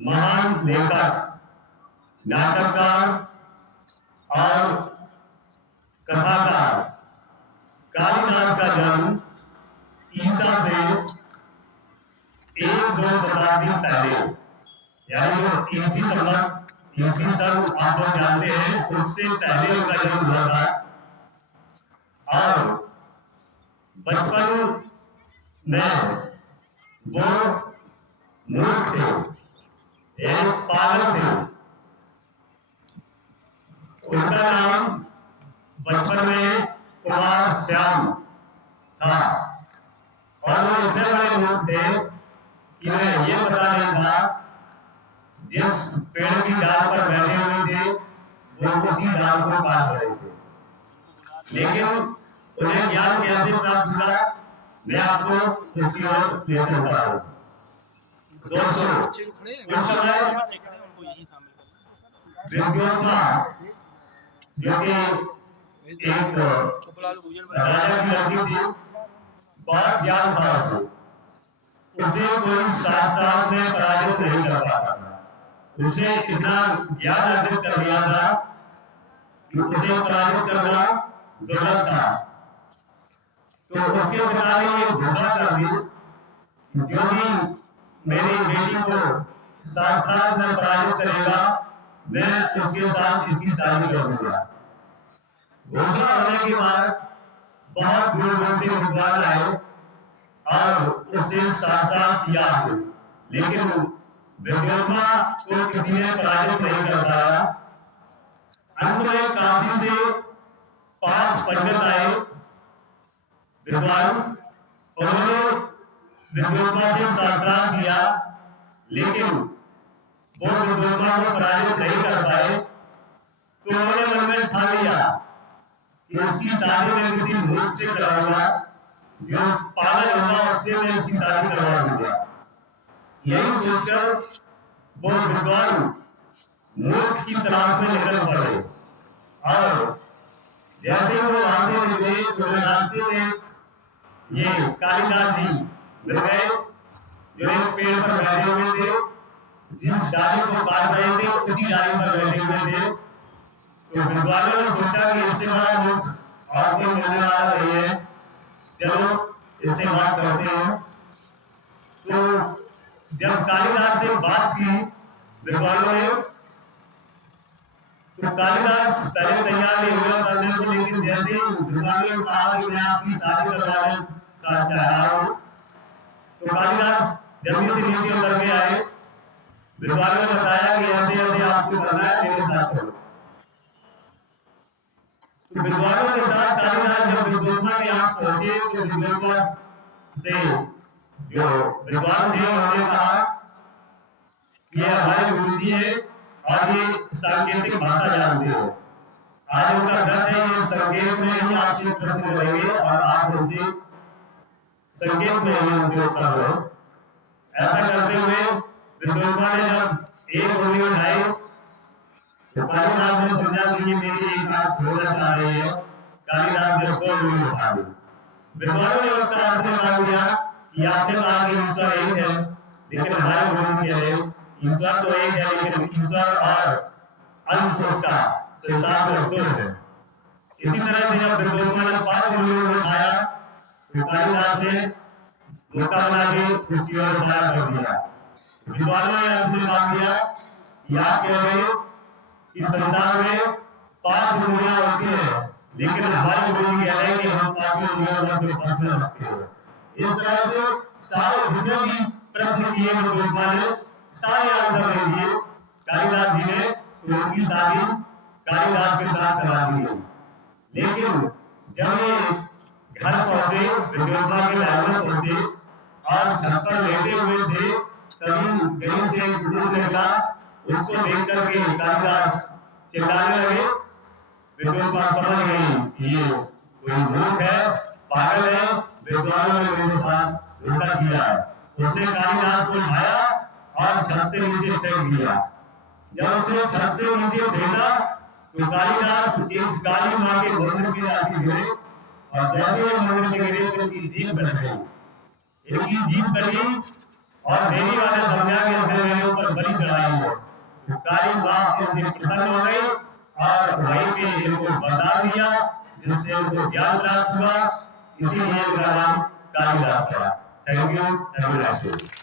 महान लेखक, नाटककार और कथाकार कालिदास का जन्म ईसा से 1-2 शताब्दी पहले, यानी जो ईसी सन आप लोग जानते हैं, उससे पहले उनका जन्म हुआ था। और बचपन में वो मूर्ख थे, एक पागल थे। उनका नाम बचपन में कुमार श्याम था और वो इतने बड़े मूर्ख थे कि उन्हें ये पता नहीं था जिस पेड़ की डाल पर बैठे हुए थे वो उसी डाल को काट रहे थे। लेकिन उन्हें ज्ञान कैसे प्राप्त हुआ, मैं आपको उसकी ओर ले चलता हूँ। दोस्तों, उस समय विद्योत्मा जो कि एक राजा की लड़की थी, बहुत ज्ञान था उसे कोई साक्षात में पराजित नहीं कर पाता था। उसे इतना ज्ञान अर्जित कर लिया था कि उसे पराजित करना दुर्लभ था। तो उसके पिता ने ये घोषणा कर दी, जो भी मेरी बेटी को साक्षात में पराजित करेगा, मैं उसके साथ इसकी शादी कर दूंगा। घोषणा होने के बाद बहुत दूर दूर से विद्वान आए और उससे साक्षात किया, लेकिन विद्योत्मा को किसी ने पराजित नहीं कर पाया। अंत में काशी से 5 पंडित आए विद्वान, उन्होंने विद्योत्मा से साक्षात किया, लेकिन वो विद्योत्मा को पराजित नहीं कर पाए। तो उन्होंने मन में ठान लिया कि इसकी शादी में किसी मूर्ख से कराऊंगा, जो पागल होगा उससे मैं इसकी शादी करवा दूंगा। यही सोचकर वो विद्वान मूर्ख की तलाश में निकल पड़े और जैसे वो रास्ते में गए तो रास्ते में ये कालिदास जी मिल गए, जो एक पेड़ पर बैठे हुए थे। जिस डाली को काट रहे थे उसी डाली पर बैठे हुए थे। तो विद्वानों ने सोचा कि इससे बड़ा मूर्ख और कोई मिलने वाला नहीं है, चलो इससे बात करते हैं। तो जब कालिदास से बात की विद्वानों ने, तो कालिदास पहले तैयार नहीं हुआ करने को, लेकिन जैसे ही विद्वानों ने कहा कि मैं आपकी शादी करवाने का चाह रहा हूँ, तो कालिदास जल्दी से नीचे उतर के आए। विद्वानों ने बताया कि ऐसे ऐसे आपको करना है, मेरे साथ चलो। तो विद्वानों के साथ कालिदास जब विद्योत्मा के यहाँ पहुंचे तो विद्योत्मा से जो विद्वान थे उन्होंने कहा कि ये हमारे गुरुजी है और ये सांकेतिक भाषा जानते हो। आज उनका व्रत है, ये संकेत में ही आपसे प्रश्न करेंगे और आप उनसे संकेत में ही उनसे उत्तर दो। ऐसा करते हुए विद्योत्मा ने जब एक उंगली उठाई तो कालिदास ने समझा कि ये मेरी एक आंख खोलना चाह रही है। कालिदास ने 2 उंगली उठा दी। विद्वानों ने उसका अर्थ मान लिया कि आपने कहा कि ईश्वर एक है, लेकिन हमारे गुरुजी कह रहे हैं ईश्वर तो एक है, लेकिन ईश्वर और अंश उसका संसार में 2 है। इसी तरह से जब विद्योत्मा ने 5 उंगलियों उठाया तो कालिदास ने मौका बना के उसकी ओर इशारा कर दिया। विद्वानों ने अंत में मान लिया कि आप कह रहे हो इस संसार में 5 उंगलियां होती हैं, लेकिन हमारे गुरुजी कह रहे हैं कि हम 5 उंगलियों का कोई फर्क नहीं रखते हैं। इस तरह से सारे जितने भी प्रश्न किए विद्योत्मा ने सारे आंसर दे दिए। कालिदास जी ने उनकी शादी कालिदास के साथ करा दी। लेकिन जब ये घर पहुंचे, विद्योत्मा के महल में पहुंचे और छत पर लेटे हुए थे, तभी गली से एक भूत निकला। उसको देख करके कालिदास चिल्लाने लगे। विद्योत्मा समझ गई कि ये कोई मूर्ख है, पागल है, विद्वानों ने मेरे साथ धोखा किया है। उसने कालिदास को उठाया और छत से नीचे फेंक दिया। जब उसने छत से नीचे फेंका तो कालिदास एक काली मां के मंदिर के आगे गिरे और जैसे ही मंदिर में गिरे तो उनकी जीभ कट गई। इनकी जीभ कटी और देवी वाले समझा कि इसने मेरे ऊपर बलि चढ़ा काली माँ इनसे प्रसन्न हो गई और वहीं पे इनको वरदान दिया, जिससे इनको ज्ञान प्राप्त हुआ। इसीलिए इनका नाम कालिदास पड़ा। Thank you.